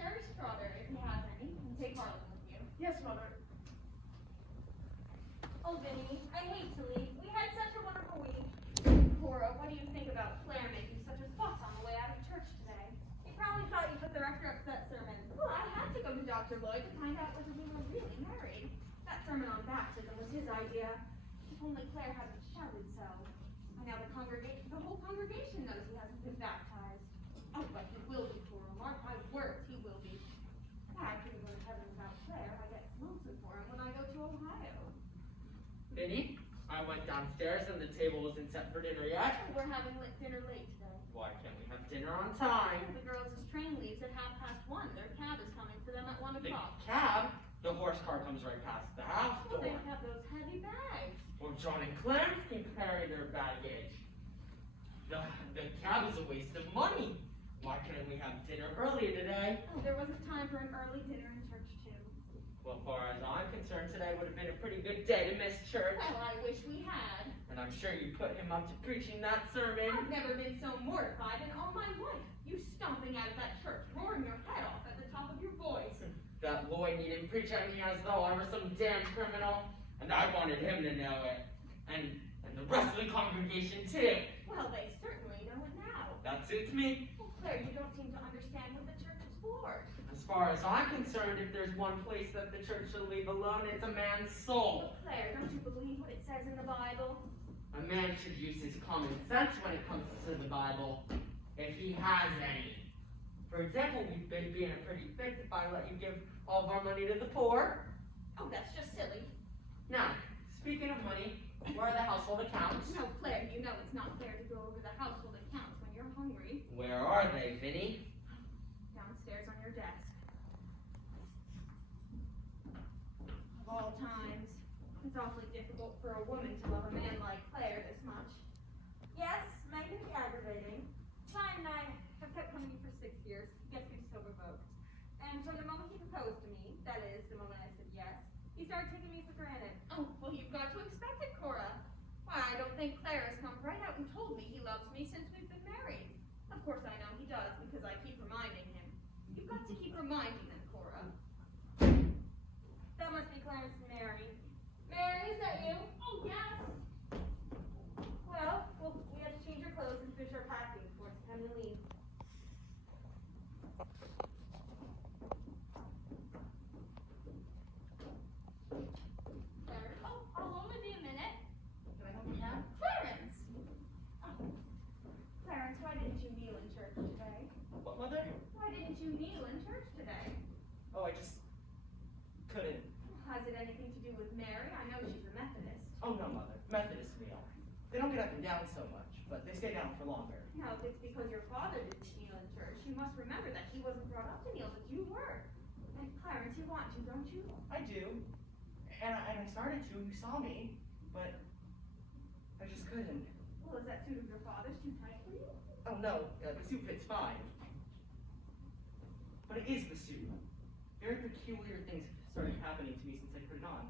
church, Trotter, if you have any, and take Harlan with you. Yes, Mother. Oh, Vinny, I hate to leave. We had such a wonderful week. Cora, what do you think about Claire making such a fuss on the way out of church today? He probably thought you put the rector up to that sermon. Well, I had to go to Dr. Lloyd to find out whether we were really married. That sermon on baptism was his idea. If only Claire hadn't shouted so. And now the whole congregation knows he hasn't been baptized. Oh, but he will be, Cora. Mark my words, he will be. I couldn't go to heaven without Claire. I get lonesome for him when I go to Ohio. Vinny, I went downstairs and the table wasn't set for dinner yet. We're having dinner late today. Why can't we have dinner on time? The girls' train leaves at 1:30. Their cab is coming for them at 1 The o'clock. cab? The horse car comes right past the house Well, door. they have those heavy bags. Or John and Clarence can carry their baggage. The cab is a waste of money. Why couldn't we have dinner early today? Oh, there wasn't time for an early dinner in church, too. Well, as far as I'm concerned, today would have been a pretty good day to miss church. Well, I wish we had. And I'm sure you put him up to preaching that sermon. I've never been so mortified in all my life. You stomping out of that church, roaring your head off at the top of your voice. That Lloyd needn't preach at me as though I were some damn criminal. And I wanted him to know it. And the rest of the congregation too. Well, they certainly know it now. That suits me. Well, Claire, you don't seem to understand what the church is for. As far as I'm concerned, if there's one place that the church should leave alone, it's a man's soul. Well, Claire, don't you believe what it says in the Bible? A man should use his common sense when it comes to the Bible, if he has any. For example, we've been being a pretty fix if I let you give all of our money to the poor. Oh, that's just silly. Now, speaking of money, where are the household accounts? No, Claire, you know it's not fair to go over the household accounts when you're hungry. Where are they, Vinny? Downstairs on your desk. Of all times, it's awfully difficult for a woman to love a man like Claire this much. Yes, may be aggravating. Klein and I have kept company for 6 years. He gets me so revoked. And from the moment he proposed to me, that is, the moment I said yes, he started taking me for granted. Oh, well, you've got to expect it, Cora. Why, I don't think Claire has come right out and told me he loves me since we've been married. Of course I know he does, because I keep reminding him. You've got to keep reminding them, Cora. That must be Clarence and Mary. Mary, is that you? Oh, yes. Well, we had to change our clothes and finish our packing before it's time to leave. Claire? Oh, I'll only be a minute. Can I help you now? Clarence! Oh. Clarence, why didn't you kneel in church today? What, Mother? Why didn't you kneel in church today? Oh, I just couldn't. Has it anything to do with Mary? I know she's a Methodist. Oh, no, Mother. Methodists kneel. They don't get up and down so much, but they stay down for longer. No, if it's because your father didn't kneel in church, you must remember that he wasn't brought up to kneel, but you were. And Clarence, you want to, don't you? I do. And I started to. You saw me, but I just couldn't. Well, is that suit of your father's too tight for you? Oh, no. The suit fits fine. But it is the suit. Very peculiar things started happening to me since I put it on.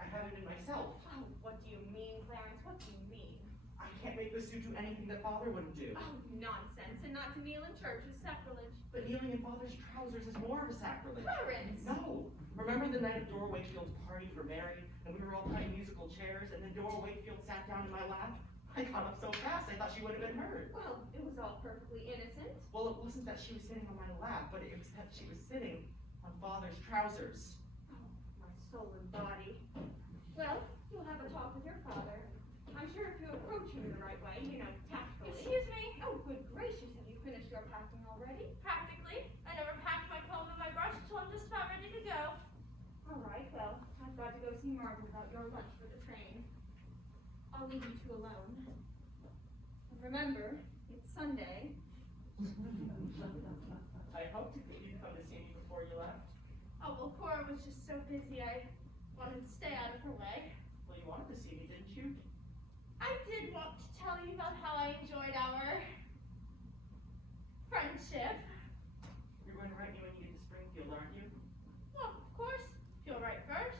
I haven't been myself. Oh, what do you mean, Clarence? What do you mean? I can't make the suit do anything that Father wouldn't do. Oh, nonsense. And not to kneel in church is sacrilege. But kneeling in Father's trousers is more of a sacrilege. Clarence! No! Remember the night of Dora Wakefield's party for Mary, and we were all playing musical chairs, and then Dora Wakefield sat down in my lap? I got up so fast, I thought she would have been hurt. Well, it was all perfectly innocent. Well, it wasn't that she was sitting on my lap, but it was that she was sitting on Father's trousers. Oh, my soul and body. Well, you'll have a talk with your father. I'm sure if you approach him in the right way, you know, tactfully. Excuse me? Oh, good gracious, have you finished your packing already? Practically. I never packed my comb and my brush until I'm just about ready to go. All right, well, I've got to go see Margaret about your lunch for the train. I'll leave you two alone. And remember, it's Sunday. I hoped you'd come to see me before you left. Oh, well, Cora was just so busy, I wanted to stay out of her way. Well, you wanted to see me, didn't you? I did want to tell you about how I enjoyed our friendship. You're going to write me when you get to Springfield, aren't you? Well, of course, you'll write first.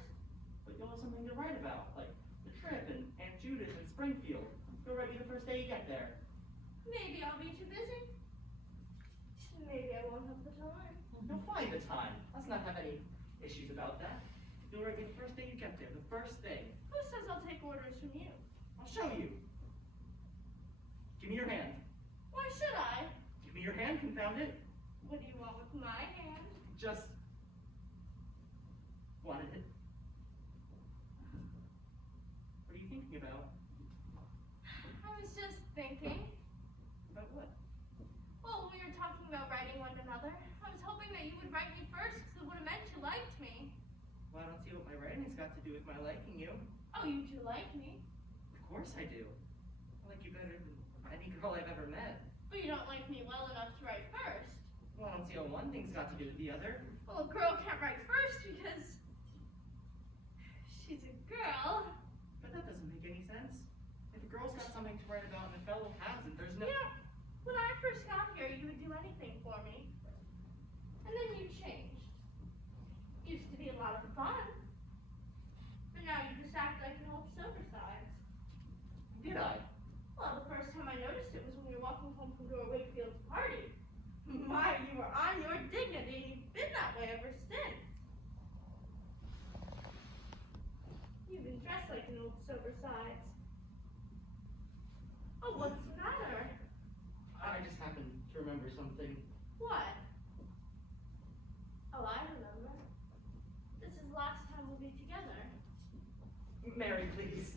But you'll have something to write about, like the trip and Aunt Judith and Springfield. You'll write me the first day you get there. Maybe I'll be too busy. Maybe I won't have the time. You'll find the time. Let's not have any issues about that. You'll write me the first day you get there, the first thing. Who says I'll take orders from you? I'll show you. Give me your hand. Why should I? Give me your hand, confound it. What do you want with my hand? Just wanted it. What are you thinking about? I was just thinking. About what? Well, we were talking about writing one another. I was hoping that you would write me first because it would have meant you liked me. Well, I don't see what my writing's got to do with my liking you. Oh, you do like me. Of course I do. I like you better than any girl I've ever met. But you don't like me well enough to write first. Well, I don't see how one thing's got to do with the other. Well, a girl can't write first because she's a girl. But that doesn't make any sense. If a girl's got something to write about and a fellow hasn't, there's no... Yeah, when I first got here, you would do anything for me. And then you changed. Used to be a lot of fun. But now you just act like an old sober-sides. Did I? Well, the first time I noticed it was when you were walking home from Dora Wakefield's party. My, you were on your dignity, and you've been that way ever since. You've been dressed like an old sober-sides. Oh, what's the matter? I just happened to remember something. What? Oh, I remember. This is the last time we'll be together. Mary, please.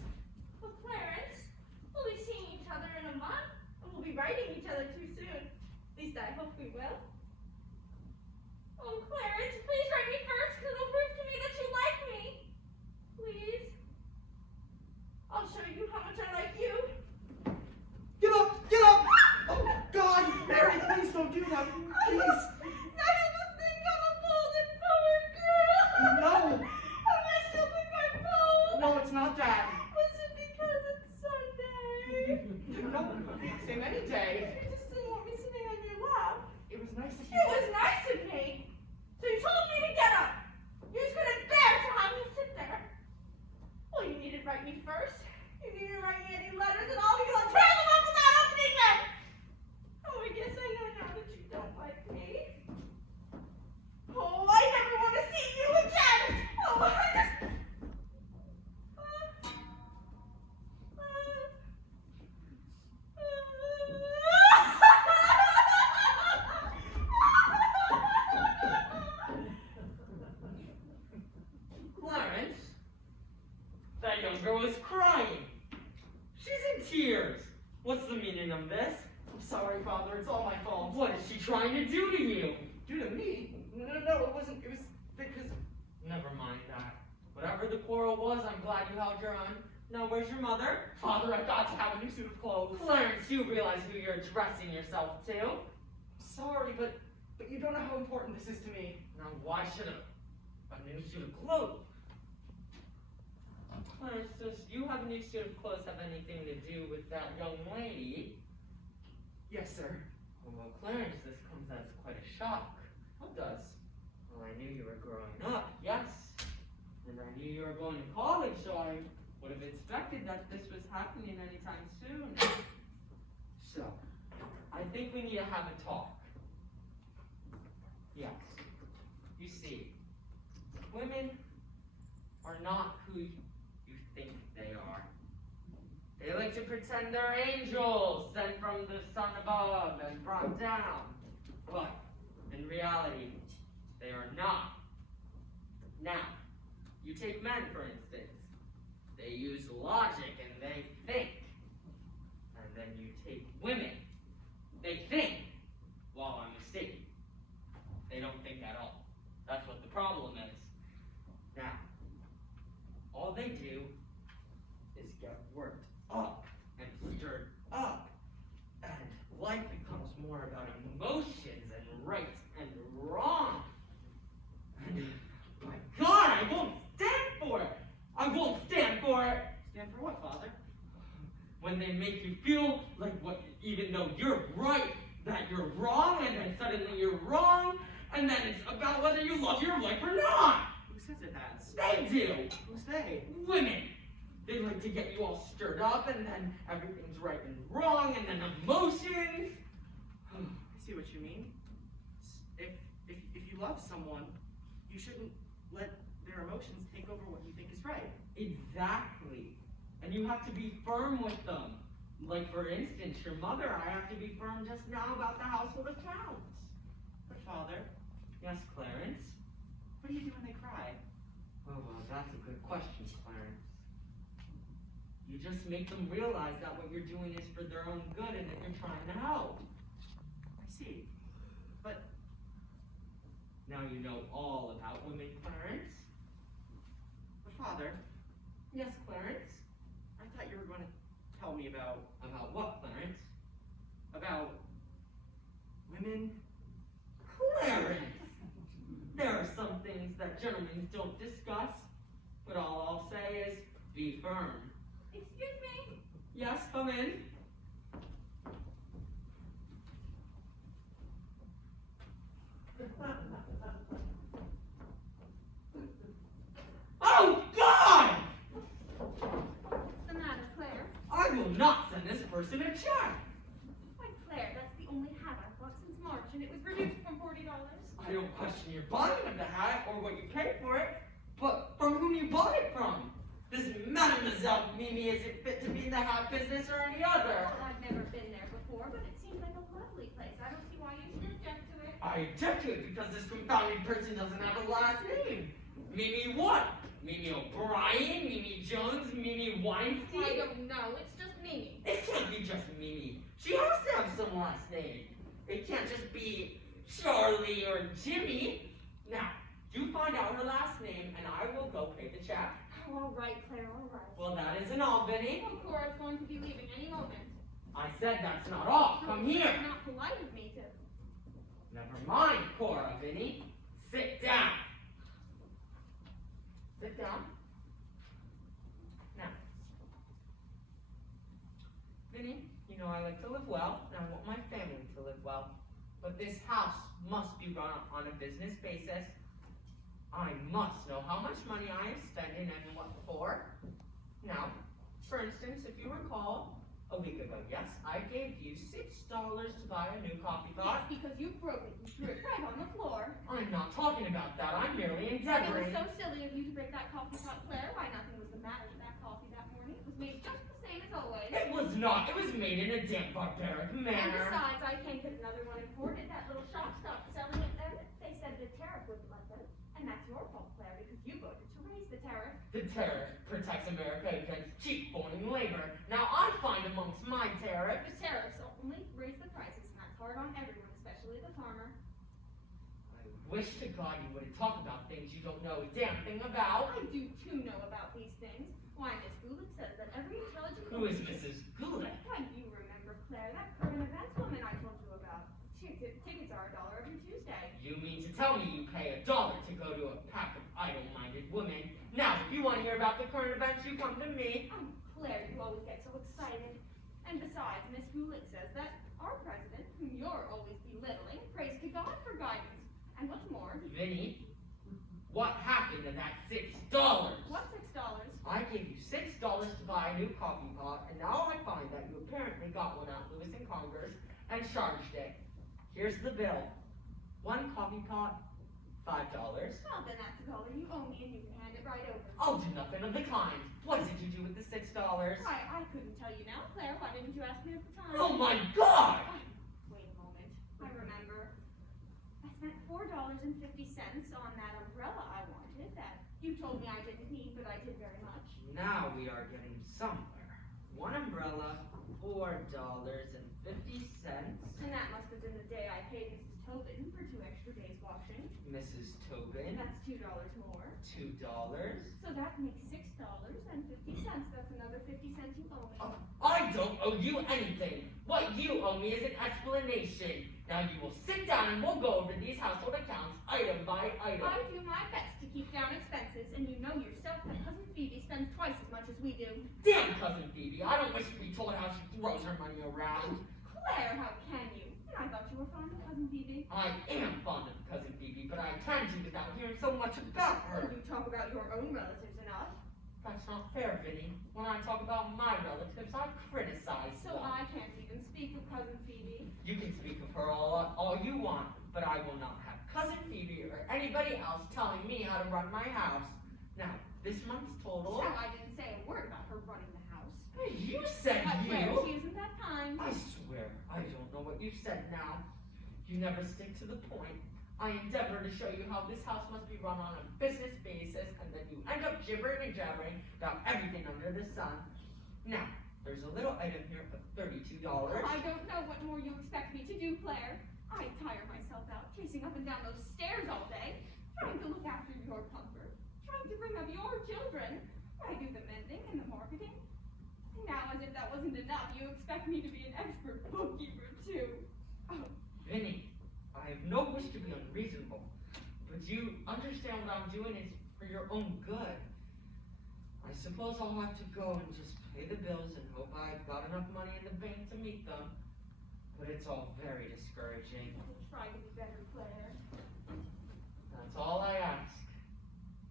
Well, Clarence, we'll be seeing each other in a month, and we'll be writing each other too soon. At least I hope we will. Oh, Clarence, please write me first, because it'll prove to me that you like me. Please. I'll show you how much I like you. Get up! Get up! Oh, God! Mary, please don't do that. Please. Now you just think I'm a bold and forward girl. No. And I still think I'm bold. No, it's not that. Was it because it's Sunday? No, same any day. You just didn't want me sitting on your lap. It was nice of you. It was nice of me. So you told me to get up. You just couldn't bear to have me sit there. Well, you needed to write me first. You needed to write me any letters and all because I'll tear them up without opening them. Oh, I guess I know now that you don't like me. Oh, I never want to see you again. Oh, I just... Clarence? That young girl is crying. She's in tears. What's the meaning of this? I'm sorry, Father. It's all my fault. What is she trying to do to you? Do to me? No, it wasn't. It was because... Never mind that. Whatever the quarrel was, I'm glad you held your own. Now, where's your mother? Father, I've got to have a new suit of clothes. Clarence, you realize who you're addressing yourself to? Sorry, but you don't know how important this is to me. Now, why should a new suit of clothes? Clarence, does you have a new suit of clothes have anything to do with that young lady? Yes, sir. Well, Clarence, this comes as quite a shock. What does? Well, I knew you were growing up, yes. And I knew you were going to college, so I would have expected that this was happening anytime soon. So, I think we need to have a talk. Yes. You see, women are not who you think they are. They like to pretend they're angels sent from the sun above and brought down. But, in reality, they are not. Now, you take men, for instance. They use logic and they think. And then you take women. They think while I'm mistaken. They don't think at all. That's what the problem is. Now, all they do is get worked up and stirred up. And life becomes more about emotions and right and wrong. And my God, I won't stand for it. I won't stand for it. Stand for what, Father? When they make you feel like what, even though you're right, that you're wrong, and then suddenly you're wrong, and then it's about whether you love your life or not. Who says it has? They do. Who's they? Women. They like to get you all stirred up, and then everything's right and wrong, and then emotions. I see what you mean. If you love someone, you shouldn't let their emotions take over what you think is right. Exactly. And you have to be firm with them. Like, for instance, your mother, I have to be firm just now about the household accounts. But Father, Yes, Clarence? what do you do when they cry? Oh, well, that's a good question, Clarence. You just make them realize that what you're doing is for their own good and that you're trying to help. I see. But Now you know all about women, Clarence. Father, Yes, Clarence? I thought you were going to tell me about About what, Clarence? women. Clarence! There are some things that gentlemen don't discuss, but all I'll say is, be firm. Excuse me? Yes, come in. Oh, God! What's the matter, Claire? I will not send this person a check. Why, Claire, that's the only hat I've bought since March, and it was reduced from $40. I don't question your buying of the hat or what you paid for it, but from whom you bought it from? This Mademoiselle Mimi isn't fit to be in the hat business or any other. Well, I've never been there before, but it seems like a lovely place. I don't see why you should object to it. I object to it because this confounded person doesn't have a last name. Mimi what? Mimi O'Brien? Mimi Jones? Mimi Weinstein? I don't know. It's just Mimi. It can't be just Mimi. She has to have some last name. It can't just be Charlie or Jimmy. Now, you find out her last name and I will go pay the check. Oh, all right, Claire, all right. Well, that isn't all, Vinny. Well, Cora's going to be leaving any moment. I said that's not all. Come here. It's not polite of me to. Never mind, Cora, Vinny. Sit down. Sit down. Now, Vinny, you know I like to live well, and I want my family to live well. But this house must be run on a business basis. I must know how much money I am spending and what for. Now, for instance, if you recall, a week ago, yes, I gave you $6 to buy a new coffee pot. Yes, because you broke it. You threw it right on the floor. I'm not talking about that. I'm merely It was endeavoring. so silly of you to break that coffee pot, Claire. Why, nothing was the matter with that coffee that morning. It was made just the same as always. It was not. It was made in a damn barbaric And manner. besides, I can't get another one imported. That little shop stopped selling it then. They said the tariff wouldn't let them. And that's your fault, Claire, because you voted to raise the tariff. The tariff protects America against cheap foreign labor. Now I find amongst my tariffs. The tariffs only raise the prices, and that's hard on everyone, especially the farmer. I wish to God you wouldn't talk about things you don't know a damn thing about. I do too know about these things. Why, Miss Gulick says that every intelligent Who is Mrs. Goulet? Why, you remember, Claire, that current events woman I told you about. Tickets are $1 every Tuesday. You mean to tell me you pay $1 to go to a pack of idle-minded women? Now, if you want to hear about the current events, you come to me. Oh, Claire, you always get so excited. And besides, Miss Gulick says that our president, whom you're always belittling, prays to God for guidance. And what's more, Vinny, what happened to that $6? what's $6? I gave you $6 to buy a new coffee pot, and now I find that you apparently got one at Lewis and Congress and charged it. Here's the bill. One coffee pot, $5. Well, then that's $1 you owe me, and you can hand it right over. I'll do nothing of the kind. What did you do with the $6? Why, I couldn't tell you now, Claire. Why didn't you ask me at the time? Oh my God! Wait a moment. I remember. I spent $4.50 on that umbrella I wanted that you told me I didn't need, but I did very much. Now we are getting somewhere. One umbrella, $4.50. And that must have been the day I paid Mrs. Tobin for 2 extra days washing. Mrs. Tobin, That's $2 more. $2. So that makes $6.50. That's another 50 cents you owe me. I don't owe you anything. What you owe me is an explanation. Now you will sit down and we'll go over these household accounts item by item. I do my best to keep down expenses, and you know yourself that Cousin Phoebe spends twice as much as we do. Damn Cousin Phoebe, I don't wish to be told how she throws her money around. Claire, how can you? And I thought you were fond of Cousin Phoebe. I am fond of Cousin Phoebe, but I can't do without hearing so much about her. You talk about your own relatives enough. That's not fair, Vinny. When I talk about my relatives, I criticize So them. I can't even speak of Cousin Phoebe. You can speak of her all you want, but I will not have Cousin Phoebe or anybody else telling me how to run my house. Now, this month's total. So I didn't say a word about her running the house. Hey, you said I swear, you. she isn't that kind. I swear, I don't know what you said now. You never stick to the point. I endeavor to show you how this house must be run on a business basis, and then you end up gibbering and jabbering about everything under the sun. Now, there's a little item here of $32. I don't know what more you expect me to do, Claire. I tire myself out chasing up and down those stairs all day, trying to look after your comfort, trying to bring up your children. I do the mending and the marketing. Now, as if that wasn't enough, you expect me to be an expert bookkeeper, too. Oh, Vinny, I have no wish to be unreasonable, but you understand what I'm doing is for your own good. I suppose I'll have to go and just pay the bills and hope I've got enough money in the bank to meet them. But it's all very discouraging. I will try to be better, Claire. That's all I ask.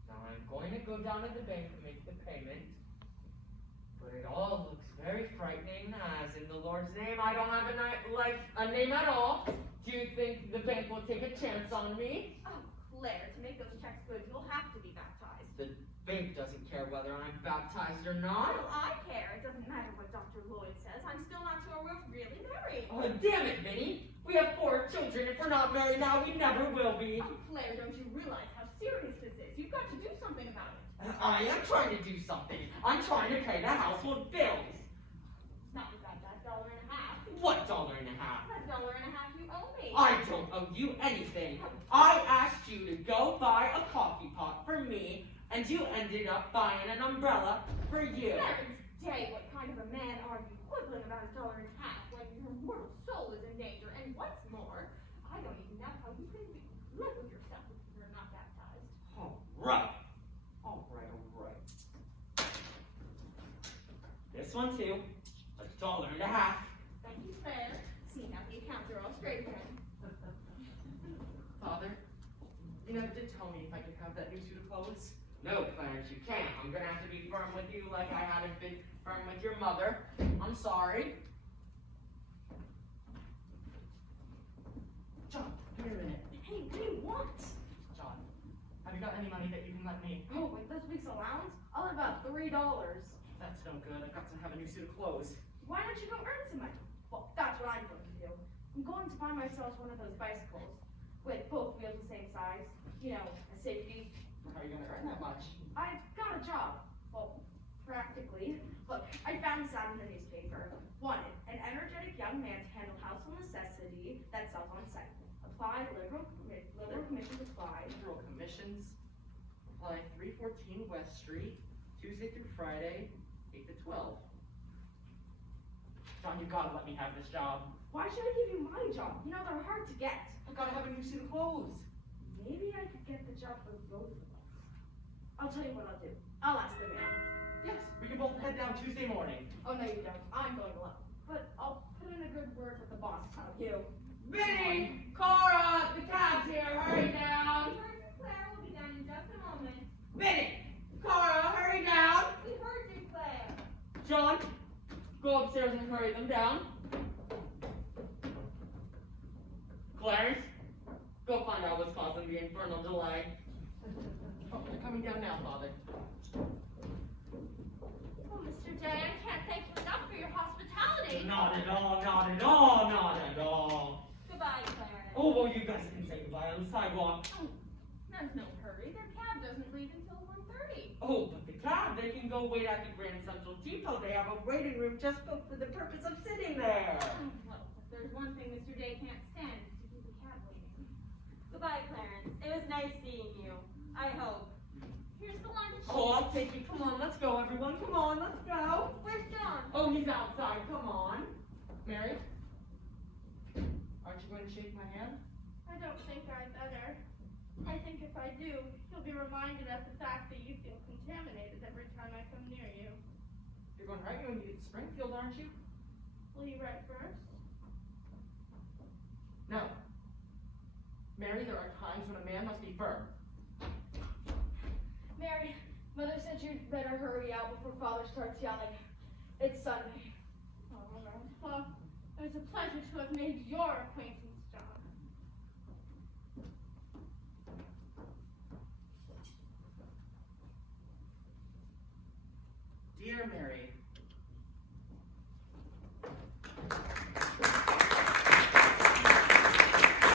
Now I'm going to go down to the bank and make the payment. But it all looks very frightening, as in the Lord's name, I don't have a name at all. Do you think the bank will take a chance on me? Oh, Claire, to make those checks good, you'll have to be baptized. The bank doesn't care whether I'm baptized or not. Well, I care. It doesn't matter what Dr. Lloyd says. I'm still not sure we're really married. Oh, damn it, Vinny! We have 4 children. If we're not married now, we never will be. Oh, Claire, don't you realize how serious this is? You've got to do something about it. I am trying to do something. I'm trying to pay the household bills. Not without that $1.50. What $1.50? That $1.50 you owe me. I don't owe you anything. I asked you to go buy a coffee pot for me, and you ended up buying an umbrella for you. Heavens day, what kind of a man are you quibbling about $1.50 when your mortal soul is in danger? And what's more, I don't even know how you can live with yourself if you're not baptized. All right. This one too. $1.50. Thank you, Claire. See, now the accounts are all straight again. Father, you never did tell me if I could have that new suit of clothes. No, Clarence, you can't. I'm gonna have to be firm with you like I haven't been firm with your mother. I'm sorry. John, come here a minute. Hey, what do you want? John, have you got any money that you can let me? Oh, wait, this week's allowance? I'll have about $3. That's no good. I've got to have a new suit of clothes. Why don't you go earn some money? Well, that's what I'm going to do. I'm going to buy myself one of those bicycles with both wheels the same size. You know, a safety. How are you gonna earn that much? I've got a job. Well, practically. Look, I found this out in the newspaper. Wanted, an energetic young man to handle household necessity that sells on site. Apply, liberal commissions apply. Federal commissions. Apply 314 West Street, Tuesday through Friday, 8 to 12. John, you gotta let me have this job. Why should I give you my job? You know, they're hard to get. I gotta have a new suit of clothes. Maybe I could get the job for both of us. I'll tell you what I'll do. I'll ask the man. Yes, we can both head down Tuesday morning. Oh, no, you don't. I'm going alone. But I'll put in a good word with the boss about you. Vinny! Cora! The cab's here! Hurry down! Claire will be down in just a moment. Vinny! Cora, hurry down! We heard you, Claire. John, go upstairs and hurry them down. Clarence, go find out what's causing the infernal delay. Oh, they're coming down now, Father. Oh, Mr. J, I can't thank you enough for your hospitality. Not at all, not at all, not at all. Goodbye, Claire. Oh, well, you guys can say goodbye on the sidewalk. Oh, there's no hurry. Their cab doesn't leave until 1:30. Oh, but the cab, they can go wait at the Grand Central Depot. They have a waiting room just built for the purpose of sitting there. Oh, well, if there's one thing Mr. J can't stand, it's to keep the cab waiting. Goodbye, Clarence. It was nice seeing you. I hope. Here's the lunch. Oh, I'll take you. Come on, let's go, everyone. Come on, let's go. Where's John? Oh, he's outside. Come on. Mary? Aren't you going to shake my hand? I don't think I better. I think if I do, you'll be reminded of the fact that you feel contaminated every time I come near you. You're going right when you get to Springfield, aren't you? Will you write first? No. Mary, there are times when a man must be firm. Mary, Mother said you'd better hurry out before Father starts yelling. It's Sunday. All right. Well, it was a pleasure to have made your acquaintance, John. Dear Mary,